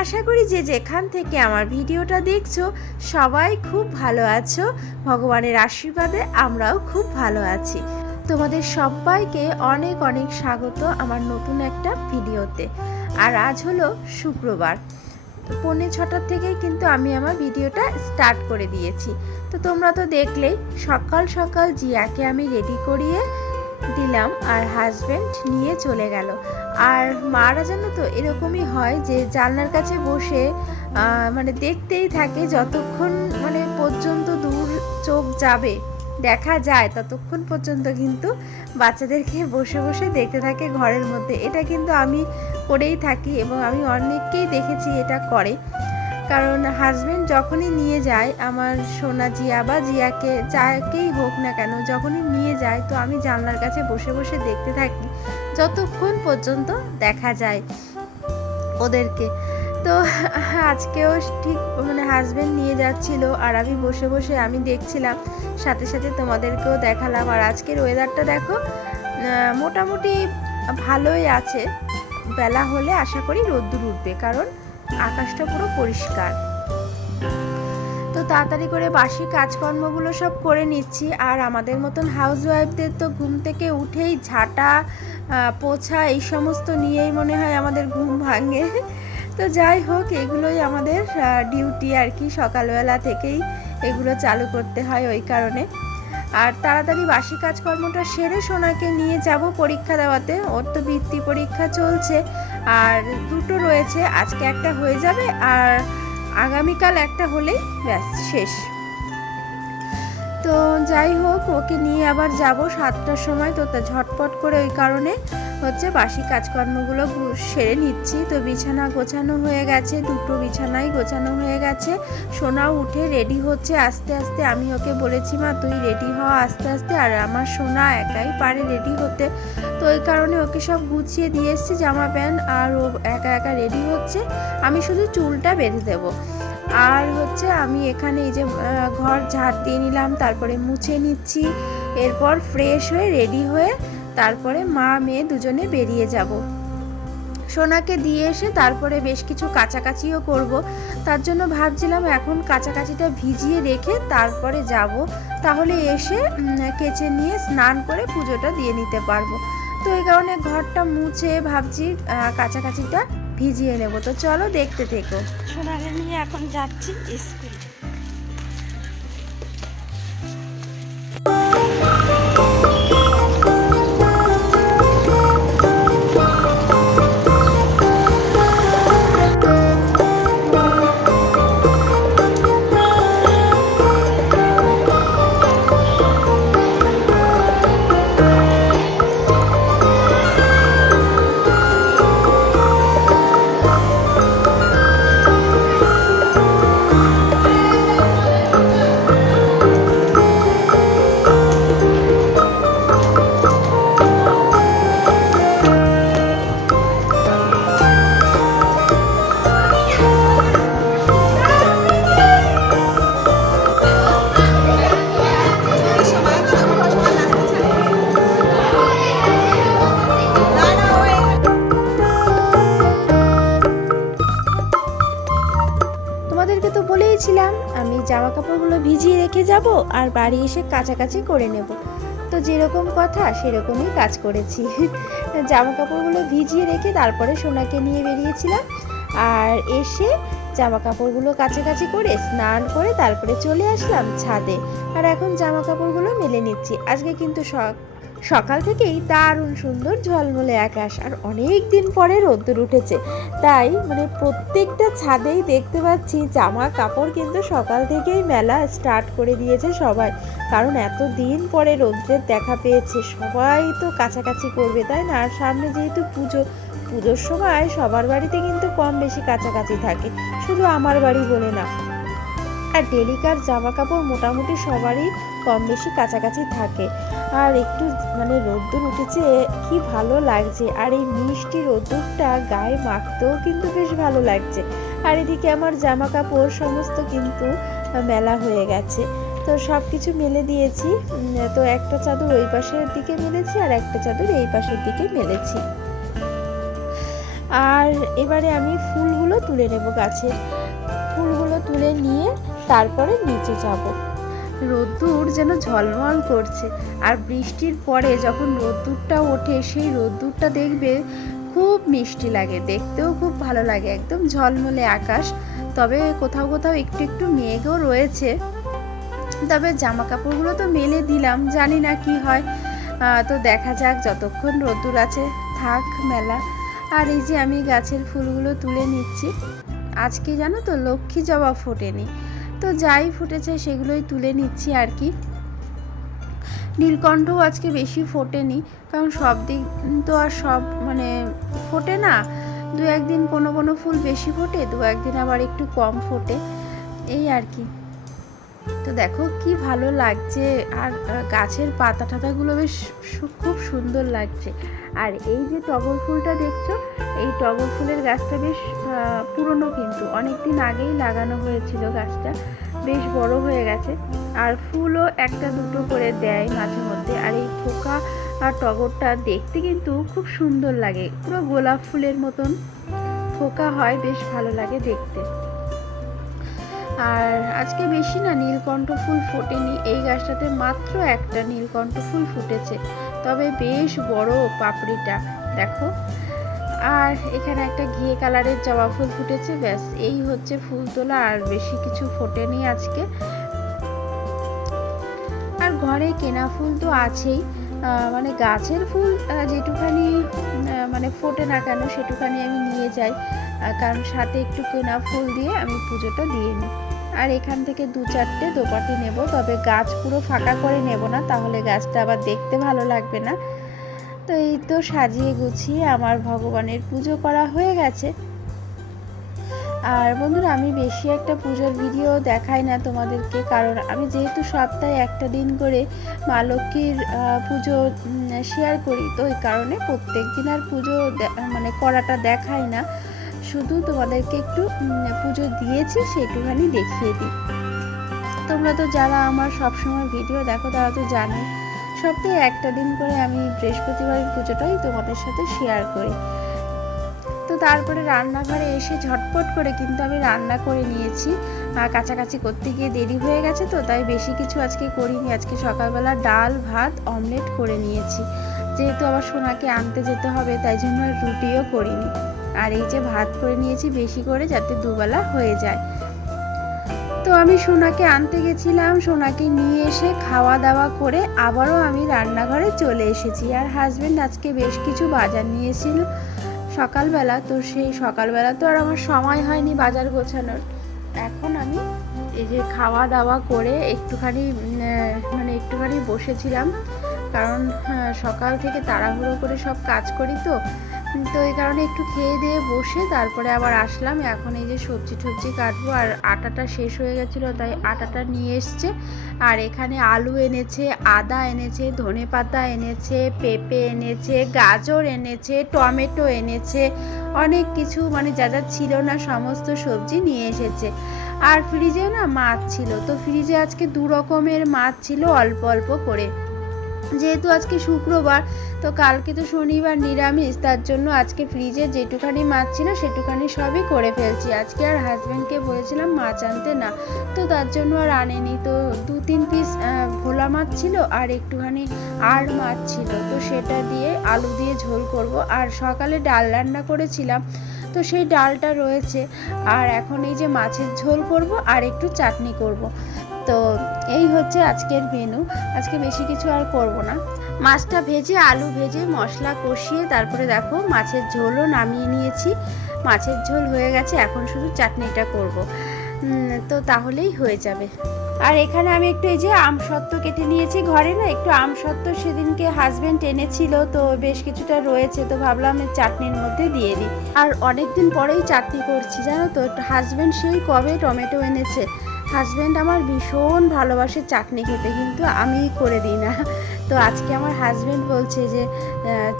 আশা করি যে যেখান থেকে আমার ভিডিওটা দেখছ, সবাই খুব ভালো আছো। ভগবানের আশীর্বাদে আমরাও খুব ভালো আছি। তোমাদের সবাইকে অনেক অনেক স্বাগত আমার নতুন একটা ভিডিওতে। আর আজ হলো শুক্রবার। পৌনে ছটার থেকেই কিন্তু আমি আমার ভিডিওটা স্টার্ট করে দিয়েছি। তো তোমরা তো দেখলেই সকাল সকাল জিয়াকে আমি রেডি করিয়ে দিলাম আর হাজব্যান্ড নিয়ে চলে গেল। আর মারা জানো তো এরকমই হয় যে জানলার কাছে বসে মানে দেখতেই থাকে যতক্ষণ মানে পর্যন্ত দূর চোখ যাবে, দেখা যায় ততক্ষণ পর্যন্ত কিন্তু বাচ্চাদেরকে বসে বসে দেখতে থাকে ঘরের মধ্যে। এটা কিন্তু আমি করেই থাকি এবং আমি অনেককেই দেখেছি এটা করে। কারণ হাজবেন্ড যখনই নিয়ে যায়, আমার সোনা জিয়া বা জিয়াকে যাকেই হোক না কেন, যখনই নিয়ে যায়, তো আমি জানলার কাছে বসে বসে দেখতে থাকি, যতক্ষণ পর্যন্ত দেখা যায় ওদেরকে। তো আজকেও ঠিক মানে হাজবেন্ড নিয়ে যাচ্ছিল, আর আমি বসে বসে আমি দেখছিলাম, সাথে সাথে তোমাদেরকেও দেখালাম। আর আজকের ওয়েদারটা দেখো মোটামুটি ভালোই আছে। বেলা হলে আশা করি রোদ্দুর উঠবে, কারণ আকাশটা পুরো পরিষ্কার। তো তাড়াতাড়ি করে বাসি কাজকর্মগুলো সব করে নিচ্ছি, আর আমাদের মতন হাউস ওয়াইফদের তো ঘুম থেকে উঠেই ঝাঁটা পোছা এই সমস্ত নিয়েই মনে হয় আমাদের ঘুম ভাঙে। তো যাই হোক, এগুলোই আমাদের ডিউটি আর কি। সকালবেলা থেকেই এগুলো চালু করতে হয় ওই কারণে। আর তাড়াতাড়ি বাসি কাজকর্মটা সেরে সোনাকে নিয়ে যাব পরীক্ষা দেওয়াতে। ওর তো বৃত্তি পরীক্ষা চলছে। আর দুটো রয়েছে, আজকে একটা হয়ে যাবে আর আগামীকাল একটা হলেই ব্যাস, শেষ। তো যাই হোক, ওকে নিয়ে আবার যাব সাতটার সময়। তো ঝটপট করে ওই কারণে হচ্ছে বাসি কাজকর্মগুলো সেরে নিচ্ছি। তো বিছানা গোছানো হয়ে গেছে, দুটো বিছানাই গোছানো হয়ে গেছে। সোনাও উঠে রেডি হচ্ছে আস্তে আস্তে। আমি ওকে বলেছি, মা, তুই রেডি হওয়া আস্তে আস্তে। আর আমার সোনা একাই পারে রেডি হতে। তো ওই কারণে ওকে সব গুছিয়ে দিয়ে এসেছি, জামা প্যান্ট, আর ও একা একা রেডি হচ্ছে। আমি শুধু চুলটা বেঁধে দেবো। আর হচ্ছে আমি এখানে এই যে ঘর ঝাড় দিয়ে নিলাম, তারপরে মুছে নিচ্ছি। এরপর ফ্রেশ হয়ে রেডি হয়ে তারপরে মা, মেয়ে দুজনে বেরিয়ে যাব। সোনাকে দিয়ে এসে তারপরে বেশ কিছু কাচাকাচিও করব। তার জন্য ভাবছিলাম এখন কাচাকাচিটা ভিজিয়ে রেখে তারপরে যাব। তাহলে এসে কেচে নিয়ে স্নান করে পুজোটা দিয়ে নিতে পারব। তো এই কারণে ঘরটা মুছে ভাবছি কাছাকাছিটা ভিজিয়ে নেব। তো চলো দেখতে থেকো। সোনারে নিয়ে এখন যাচ্ছি স্কুল। তো আমি জামা কাপড়গুলো ভিজিয়ে রেখে যাব আর বাড়ি এসে কাছাকাছি করে নেব। তো যেরকম কথা, সেরকমই কাজ করেছি। জামা কাপড়গুলো ভিজিয়ে রেখে তারপরে সোনাকে নিয়ে বেরিয়েছিলাম আর এসে জামা কাপড়গুলো কাছাকাছি করে স্নান করে তারপরে চলে আসলাম ছাদে। আর এখন জামা কাপড়গুলো মেলে নিচ্ছি। আজকে কিন্তু সক- সকাল থেকেই দারুণ সুন্দর ঝলমলে আকাশ আর অনেক দিন পরে রোদ্দুর উঠেছে। তাই মানে প্রত্যেকটা ছাদেই দেখতে পাচ্ছি জামা কাপড় কিন্তু সকাল থেকেই মেলা স্টার্ট করে দিয়েছে সবাই। কারণ এত দিন পরে রৌদ্রের দেখা পেয়েছে, সবাই তো কাছাকাছি করবে, তাই না? আর সামনে যেহেতু পুজো, পুজোর সময় সবার বাড়িতে কিন্তু কম বেশি কাছাকাছি থাকে, শুধু আমার বাড়ি বলে না। আর ডেলিকার জামা কাপড় মোটামুটি সবারই কম বেশি কাছাকাছি থাকে। আর একটু মানে রোদ্দুর উঠেছে, কি ভালো লাগছে। আর এই মিষ্টি রোদ্দুরটা গায়ে মাখতেও কিন্তু বেশ ভালো লাগছে। আর এদিকে আমার জামা কাপড় সমস্ত কিন্তু মেলা হয়ে গেছে। তো সব কিছু মেলে দিয়েছি। তো একটা চাদর ওই পাশের দিকে মেলেছি আর একটা চাদর এই পাশের দিকে মেলেছি। আর এবারে আমি ফুলগুলো তুলে নেব গাছের ফুলগুলো তুলে নিয়ে তারপরে নিচে যাব। রোদ্দুর যেন ঝলমল করছে। আর বৃষ্টির পরে যখন রোদ্দুরটা ওঠে, সেই রোদ্দুরটা দেখবে খুব মিষ্টি লাগে, দেখতেও খুব ভালো লাগে, একদম ঝলমলে আকাশ। তবে কোথাও কোথাও একটু একটু মেঘও রয়েছে। তবে জামা কাপড়গুলো তো মেলে দিলাম, জানি না কি হয়। তো দেখা যাক যতক্ষণ রোদ্দুর আছে, থাক মেলা। আর এই যে আমি গাছের ফুলগুলো তুলে নিচ্ছি, আজকে জানো তো লক্ষ্মী জবা ফোটেনি। তো যাই ফুটেছে সেগুলোই তুলে নিচ্ছি আর কি। নীলকণ্ঠও আজকে বেশি ফোটেনি, কারণ সব দিক তো আর সব মানে ফোটে না। দু একদিন কোনো কোনো ফুল বেশি ফোটে, দু একদিন আবার একটু কম ফোটে, এই আর কি। তো দেখো কি ভালো লাগছে। আর গাছের পাতা টাতাগুলো বেশ খুব সুন্দর লাগছে। আর এই যে টগর ফুলটা দেখছ, এই টগর ফুলের গাছটা বেশ পুরনো কিন্তু। অনেক দিন আগেই লাগানো হয়েছিল গাছটা। বেশ বড় হয়ে গেছে। আর ফুলও একটা দুটো করে দেয় মাঝে মধ্যে। আর এই পোকা আর টগরটা দেখতে কিন্তু খুব সুন্দর লাগে। পুরো গোলাপ ফুলের মতন ফোকা হয়, বেশ ভালো লাগে দেখতে। আর আজকে বেশি না নীলকণ্ঠ ফুল ফোটেনি, এই গাছটাতে মাত্র একটা নীলকণ্ঠ ফুল ফুটেছে। তবে বেশ বড় পাপড়িটা, দেখো। আর এখানে একটা ঘিয়ে কালারের জবা ফুল ফুটেছে, ব্যাস, এই হচ্ছে ফুল তোলা, আর বেশি কিছু ফোটেনি আজকে। আর ঘরে কেনা ফুল তো আছেই মানে গাছের ফুল যেটুখানি মানে ফোটে না কেন, সেটুখানি আমি নিয়ে যাই। কারণ সাথে একটু কেনা ফুল দিয়ে আমি পুজোটা দিয়ে নিই। আর এখান থেকে দু চারটে দোপাটি নেব, তবে গাছ পুরো ফাঁকা করে নেব না, তাহলে গাছটা আবার দেখতে ভালো লাগবে না। তো এই তো সাজিয়ে গুছিয়ে আমার ভগবানের পুজো করা হয়ে গেছে। আর বন্ধুরা, আমি বেশি একটা পুজোর ভিডিও দেখাই না তোমাদেরকে, কারণ আমি যেহেতু সপ্তাহে একটা দিন করে মা লক্ষ্মীর পুজো শেয়ার করি, তো ওই কারণে প্রত্যেক দিন আর পুজো মানে করাটা দেখাই না। শুধু তোমাদেরকে একটু পুজো দিয়েছি সেটুখানি দেখিয়ে দিই। তোমরা তো যারা আমার সবসময় ভিডিও দেখো, তারা তো জানো সপ্তাহে একটা দিন করে আমি বৃহস্পতিবারের পুজোটাই তোমাদের সাথে শেয়ার করি। তো তারপরে রান্নাঘরে এসে ঝটপট করে কিন্তু আমি রান্না করে নিয়েছি। কাছাকাছি করতে গিয়ে দেরি হয়ে গেছে তো, তাই বেশি কিছু আজকে করিনি। আজকে সকালবেলা ডাল, ভাত, অমলেট করে নিয়েছি। যেহেতু আবার সোনাকে আনতে যেতে হবে, তাই জন্য রুটিও করিনি। আর এই যে ভাত করে নিয়েছি বেশি করে যাতে দুবেলা হয়ে যায়। তো আমি সোনাকে আনতে গেছিলাম, সোনাকে নিয়ে এসে খাওয়া দাওয়া করে আবারও আমি রান্নাঘরে চলে এসেছি। আর হাজব্যান্ড আজকে বেশ কিছু বাজার নিয়েছিল সকালবেলা, তো সেই সকালবেলা তো আর আমার সময় হয়নি বাজার গোছানোর। এখন আমি এই যে খাওয়া দাওয়া করে একটুখানি মানে একটুখানি বসেছিলাম। কারণ সকাল থেকে তাড়াহুড়ো করে সব কাজ করি তো তো এই কারণে একটু খেয়ে দিয়ে বসে তারপরে আবার আসলাম। এখন এই যে সবজি টবজি কাটবো আর আটাটা শেষ হয়ে গেছিল, তাই আটাটা নিয়ে এসছে। আর এখানে আলু এনেছে, আদা এনেছে, ধনে পাতা এনেছে, পেঁপে এনেছে, গাজর এনেছে, টমেটো এনেছে, অনেক কিছু মানে যা যা ছিল না সমস্ত সবজি নিয়ে এসেছে। আর ফ্রিজে না মাছ ছিল, তো ফ্রিজে আজকে দু রকমের মাছ ছিল, অল্প অল্প করে। যেহেতু আজকে শুক্রবার, তো কালকে তো শনিবার নিরামিষ, তার জন্য আজকে ফ্রিজে যেটুখানি মাছ ছিল সেটুখানি সবই করে ফেলছি। আজকে আর হাজব্যান্ডকে বলেছিলাম মাছ আনতে না, তো তার জন্য আর আনেনি। তো দু তিন পিস ভোলা মাছ ছিল আর একটুখানি আর মাছ ছিল, তো সেটা দিয়ে আলু দিয়ে ঝোল করব। আর সকালে ডাল রান্না করেছিলাম, তো সেই ডালটা রয়েছে। আর এখন এই যে মাছের ঝোল করব আর একটু চাটনি করব। তো এই হচ্ছে আজকের মেনু আজকে বেশি কিছু আর করব না। মাছটা ভেজে, আলু ভেজে, মশলা কষিয়ে, তারপরে দেখো মাছের ঝোলও নামিয়ে নিয়েছি। মাছের ঝোল হয়ে গেছে, এখন শুধু চাটনিটা করব। তো তাহলেই হয়ে যাবে। আর এখানে আমি একটু এই যে আমসত্ত্ব কেটে নিয়েছি ঘরে না, একটু আমসত্ত্ব সেদিনকে হাজব্যান্ড এনেছিল, তো বেশ কিছুটা রয়েছে, তো ভাবলাম চাটনির মধ্যে দিয়ে দিই। আর অনেক দিন পরেই চাটনি করছি, জানো তো হাজব্যান্ড সেই কবে টমেটো এনেছে? হাজবেন্ড আমার ভীষণ ভালোবাসে চাটনি খেতে, কিন্তু আমি করে দিই না। তো আজকে আমার হাজবেন্ড বলছে যে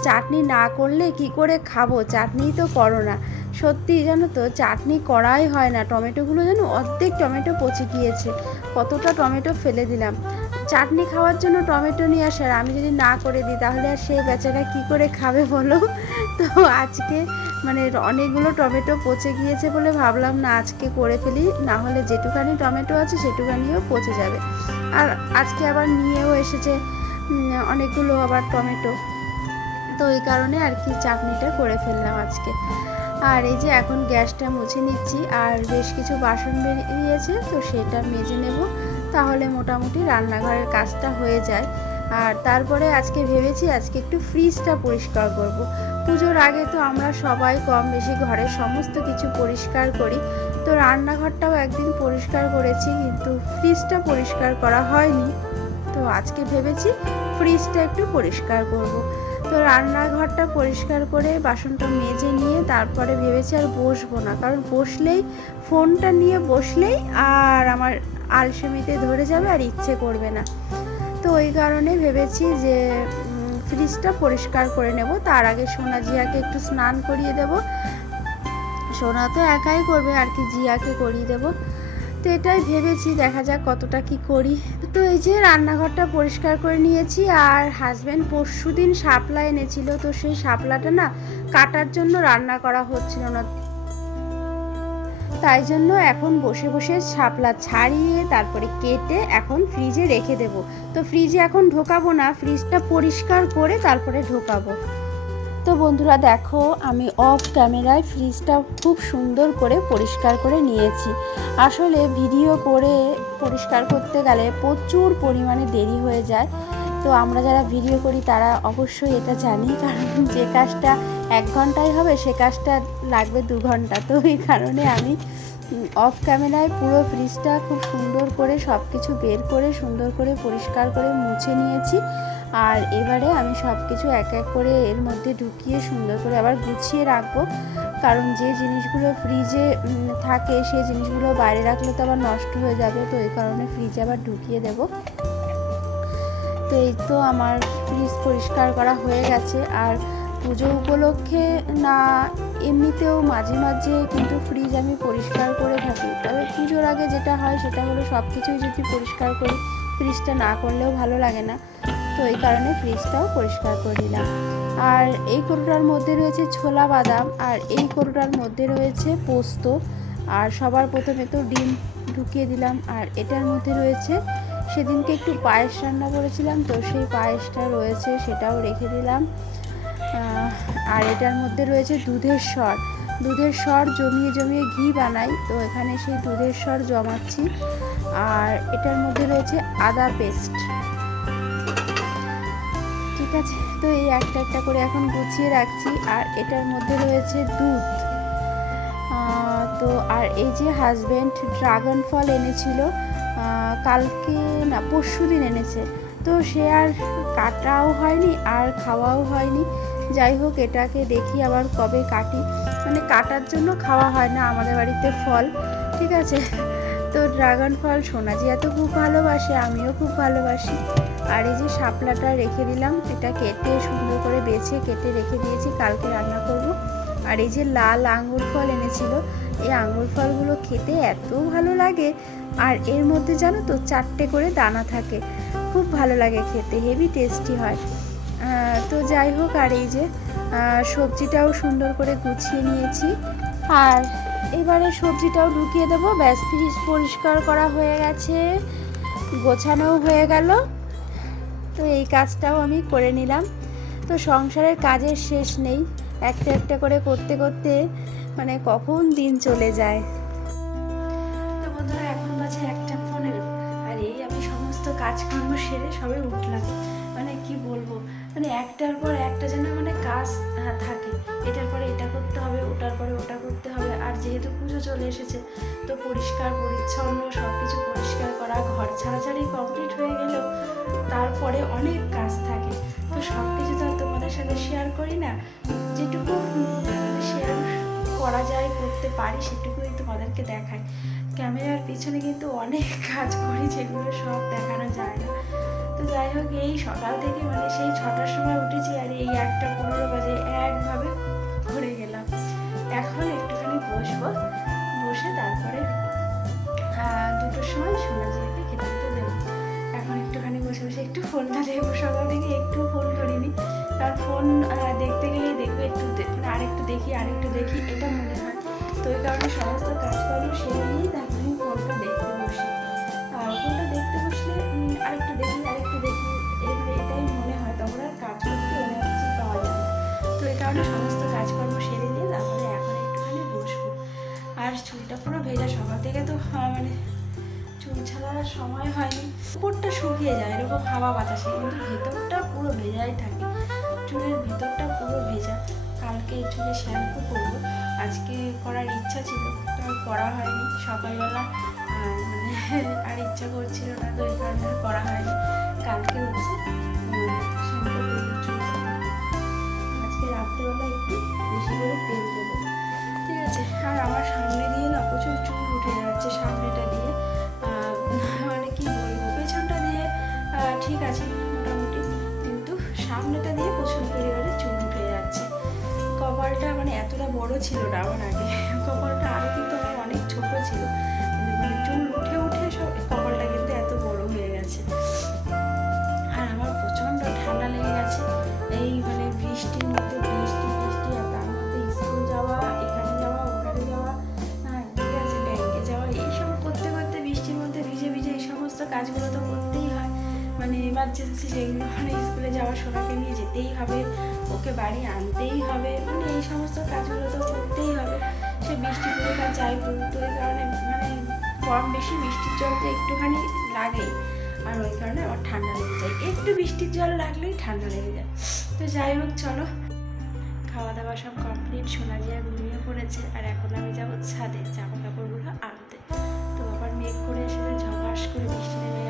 চাটনি না করলে কি করে খাব? চাটনি তো করো না। সত্যি জানো তো, চাটনি করাই হয় না। টমেটোগুলো যেন অর্ধেক টমেটো পচে গিয়েছে। কতটা টমেটো ফেলে দিলাম। চাটনি খাওয়ার জন্য টমেটো নিয়ে আসার, আমি যদি না করে দিই, তাহলে আর সে বেচারা কি করে খাবে বলো? তো আজকে মানে অনেকগুলো টমেটো পচে গিয়েছে বলে ভাবলাম, না, আজকে করে ফেলি। না হলে যেটুকানি টমেটো আছে সেটুকানিও পচে যাবে। আর আজকে আবার নিয়েও এসেছে অনেকগুলো আবার টমেটো। তো এই কারণে আর কি চাটনিটা করে ফেললাম আজকে। আর এই যে এখন গ্যাসটা মুছে নিচ্ছি, আর বেশ কিছু বাসন বেরিয়েছে, তো সেটা মেজে নেব। তাহলে মোটামুটি রান্নাঘরের কাজটা হয়ে যায়। আর তারপরে আজকে ভেবেছি আজকে একটু ফ্রিজটা পরিষ্কার করব। পুজোর আগে তো আমরা সবাই কম বেশি ঘরে সমস্ত কিছু পরিষ্কার করি। তো রান্নাঘরটাও একদিন পরিষ্কার করেছি কিন্তু ফ্রিজটা পরিষ্কার করা হয়নি। তো আজকে ভেবেছি ফ্রিজটা একটু পরিষ্কার করব। তো রান্নাঘরটা পরিষ্কার করে বাসনটা মেজে নিয়ে তারপরে ভেবেছি আর বসবো না। কারণ বসলেই, ফোনটা নিয়ে বসলেই আর আমার আলসেমিতে ধরে যাবে আর ইচ্ছে করবে না। তো ওই কারণে ভেবেছি যে ফ্রিজটা পরিষ্কার করে নেব। তার আগে সোনা জিয়াকে একটু স্নান করিয়ে দেব। সোনা তো একাই করবে, আর কি জিয়াকে করিয়ে দেব। তো এটাই ভেবেছি, দেখা যাক কতটা কি করি। তো এই যে রান্নাঘরটা পরিষ্কার করে নিয়েছি, আর হাজব্যান্ড পরশু দিন শাপলা এনেছিল। তো সেই শাপলাটা না কাটার জন্য রান্না করা হচ্ছিল না। তাই জন্য এখন বসে বসে শাপলা ছাড়িয়ে, তারপরে কেটে এখন ফ্রিজে রেখে দেব। তো ফ্রিজে এখন ঢোকাবো না ফ্রিজটা পরিষ্কার করে তারপরে ঢোকাবো। তো বন্ধুরা দেখো, আমি অফ ক্যামেরায় ফ্রিজটা খুব সুন্দর করে পরিষ্কার করে নিয়েছি। আসলে ভিডিও করে পরিষ্কার করতে গেলে প্রচুর পরিমাণে দেরি হয়ে যায়। তো আমরা যারা ভিডিও করি, তারা অবশ্যই এটা জানি, কারণ যে কাজটা এক ঘন্টায় হবে, সে কাজটা লাগবে দু ঘণ্টা। তো এই কারণে আমি অফ ক্যামেরায় পুরো ফ্রিজটা খুব সুন্দর করে সব কিছু বের করে, সুন্দর করে পরিষ্কার করে মুছে নিয়েছি। আর এবারে আমি সব কিছু এক এক করে এর মধ্যে ঢুকিয়ে সুন্দর করে আবার গুছিয়ে রাখব। কারণ যে জিনিসগুলো ফ্রিজে থাকে সেই জিনিসগুলো বাইরে রাখলে তো আবার নষ্ট হয়ে যাবে, তো এই কারণে ফ্রিজে আবার ঢুকিয়ে দেবো। তো এই তো আমার ফ্রিজ পরিষ্কার করা হয়ে গেছে। আর পুজো উপলক্ষে না এমনিতেও মাঝে মাঝে কিন্তু ফ্রিজ আমি পরিষ্কার করে থাকি। তবে পুজোর আগে যেটা হয় সেটা হলো সব কিছুই যদি পরিষ্কার করি ফ্রিজটা না করলেও ভালো লাগে না। তো এই কারণে ফ্রিজটাও পরিষ্কার করে নিলাম। আর এই কৌটোটার মধ্যে রয়েছে ছোলা বাদাম, আর এই কৌটোটার মধ্যে রয়েছে পোস্ত। আর সবার প্রথমে তো ডিম ঢুকিয়ে দিলাম, আর এটার মধ্যে রয়েছে সেদিনকে একটু পায়েস রান্না করেছিলাম, তো সেই পায়েসটা রয়েছে সেটাও রেখে দিলাম। আর এটার মধ্যে রয়েছে দুধের স্বর। দুধের স্বর জমিয়ে জমিয়ে ঘি বানাই, তো এখানে সেই দুধের স্বর জমাচ্ছি। আর এটার মধ্যে রয়েছে আদা পেস্ট। ঠিক আছে, তো এই একটা একটা করে এখন গুছিয়ে রাখছি। আর এটার মধ্যে রয়েছে দুধ। তো আর এই যে হাজবেন্ড ড্রাগন ফল এনেছিল কালকে না পরশু দিন এনেছে। তো সে আর কাটাও হয়নি, আর খাওয়াও হয়নি। যাই হোক, এটাকে দেখি আবার কবে কাটি। মানে কাটার জন্য খাওয়া হয় না আমাদের বাড়িতে ফল, ঠিক আছে? তো ড্রাগন ফল সোনাজি এত খুব ভালোবাসে, আমিও খুব ভালোবাসি। আর এই যে শাপলাটা রেখে দিলাম, এটা কেটে সুন্দর করে বেছে কেটে রেখে দিয়েছি, কালকে রান্না করব। আর এই যে লাল আঙুর ফল এনেছিল, এই আঙুর ফলগুলো খেতে এত ভালো লাগে। আর এর মধ্যে জানো তো, চারটে করে দানা থাকে। খুব ভালো লাগে খেতে, হেভি টেস্টি হয়। তো যাই হোক, আর এই যে সবজিটাও সুন্দর করে গুছিয়ে নিয়েছি। আর এবারে সবজিটাও ঢুকিয়ে দেবো। ব্যাস, ফ্রিজ পরিষ্কার করা হয়ে গেছে, গোছানোও হয়ে গেল। তো এই কাজটাও আমি করে নিলাম। তো সংসারের কাজের শেষ নেই, একটা একটা করে করতে করতে মানে কখন দিন চলে যায়। তো বন্ধুরা, এখন বাজে একটা পনেরো। আর এই আমি সমস্ত কাজকর্ম সেরে সবে উঠলাম। মানে কি বলব? মানে একটার পর একটা যেন মানে কাজ থাকে। এটার পরে এটা করতে হবে, ওটার পরে ওটা করতে হবে। আর যেহেতু পুজো চলে এসেছে, তো পরিষ্কার, পরিচ্ছন্ন সব কিছু পরিষ্কার করা, ঘর ছাড়াছাড়ি কমপ্লিট হয়ে গেলেও তারপরে অনেক কাজ থাকে। তো সব কিছু তো আর তোমাদের সাথে শেয়ার করি না। যেটুকু শেয়ার করা যায়, করতে পারি সেটুকুই তোমাদেরকে দেখাই ক্যামেরার পিছনে কিন্তু অনেক কাজ করি যেগুলো সব দেখানো যায় না। তো যাই হোক, এই সকাল থেকে মানে সেই ছটার সময় উঠেছি আর এই একটা পনেরো বাজে একভাবে ঘুরে গেলাম। এখন একটুখানি বসবো। বসে তারপরে দুটোর সময় সোনা জিয়াকে খেতে দিতে দেবো এখন একটুখানি বসে বসে একটু ফোনটা দেখব। সকাল থেকে একটু ফোন করিনি কারণ ফোন দেখতে গেলেই দেখবে একটু মানে আরেকটু দেখি আরেকটু দেখি, এটা মনে হয় তো এই কারণে সমস্ত কাজকর্ম সেরে নিয়েই তারপরে আমি ফোনটা দেখতে বসি। আর ফোনটা দেখতে বসলে আরেকটু দেখি আরেকটু দেখি এবারে এটাই মনে হয়, তখন আর কাজ করতে এনার্জি পাওয়া যায় তো এই কারণে সমস্ত কাজকর্ম সেরে নিয়ে তারপরে এখন একটুখানি বসবো। আর চুলটা পুরো ভেজা, সকাল থেকে তো মানে চুল ছাড়ার সময় হয়নি। উপরটা শুকিয়ে যায়, এরকম হাওয়া বাতাসে, কিন্তু ভেতরটা পুরো ভেজাই থাকে। চুলের ভেতরটা পুরো ভেজা। কালকে চুলে শ্যাম্পু করব। আজকে করার ইচ্ছা ছিল, তো করা হয়নি। সকালবেলা মানে আর ইচ্ছা করছিল না, তো এই কারণে করা হয়নি। কালকে হচ্ছে আজকে রাত্রেবেলা একটু বেশি করে তেল দেবো। ঠিক আছে, আর আমার সামনে দিয়ে না প্রচুর চুল উঠে যাচ্ছে। ছিল না আমার আগে। ওকে বাড়ি আনতেই হবে। মানে এই সমস্ত কাজগুলো তো করতেই হবে। সে বৃষ্টি পড়ুক আর যাই তো এই কারণে মানে কম বেশি, বৃষ্টির জল তো একটুখানি লাগেই। আর ওই কারণে আমার ঠান্ডা লেগে যায়। একটু বৃষ্টির জল লাগলেই ঠান্ডা লেগে যায়। তো যাই হোক, চলো। খাওয়া দাওয়া সব কমপ্লিট সোনা জিয়া ঘুমিয়ে পড়েছে। আর এখন আমি যাব ছাদে জামা কাপড়গুলো আনতে। তো আবার মেঘ করে এসে ঝপাস করে বৃষ্টি নেমে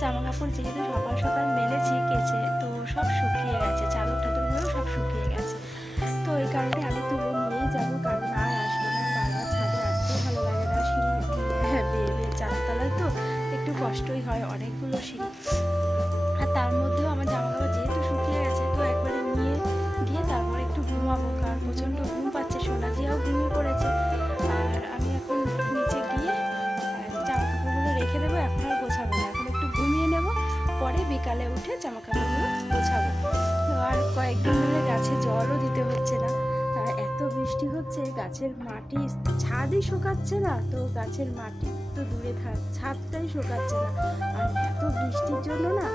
জামা কাপড় যেহেতু সকাল সকাল মেলেছি বিকালে জামা কাপড়গুলো গোছাবো। তো আর কয়েকদিন ধরে গাছে জলও দিতে হচ্ছে না। এত বৃষ্টি হচ্ছে, গাছের মাটি ছাদই শোকাচ্ছে না। তো গাছের মাটি তো দূরে থাক ছাদটাই শোকাচ্ছে না। আর এত বৃষ্টির জন্য না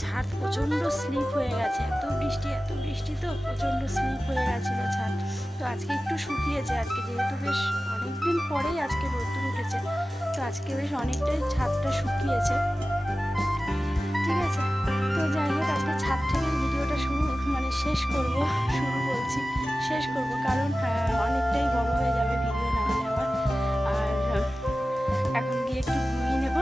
ছাদ প্রচণ্ড স্লিপ হয়ে গেছে। এত বৃষ্টি এত বৃষ্টি তো প্রচণ্ড স্লিপ হয়ে গেছিল ছাদ। তো আজকে একটু শুকিয়েছে আজকে, যেহেতু বেশ অনেকদিন পরেই আজকে রোদ্দুর উঠেছে। তো আজকে বেশ অনেকটাই ছাদটা শুকিয়েছে। ঠিক আছে? ছাদ থেকে ভিডিওটা শুরু মানে শেষ করব শুরু বলছি শেষ করব কারণ হ্যাঁ, অনেকটাই বড় হয়ে যাবে ভিডিও না হলে আমার আর এখন গিয়ে একটু ঘুমিয়ে নেব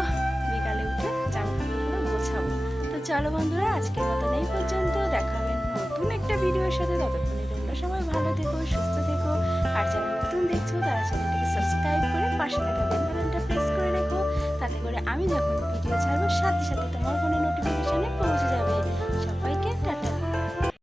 বিকালে উঠে জামা কাপড়গুলো গোছাবো। তো চলো বন্ধুরা আজকের মতন এই পর্যন্ত দেখা হবে নতুন একটা ভিডিওর সাথে ততক্ষণে তোমরা সবাই ভালো থেকো সুস্থ থেকো। আর যারা নতুন দেখছ তারা চ্যানেলটাকে সাবস্ক্রাইব করে পাশে থাকা বেল প্রেস করে রেখো তাতে করে আমি যখন ভিডিও ছাড়বো সাথে সাথে তোমার ফোনে নোটিফিকেশন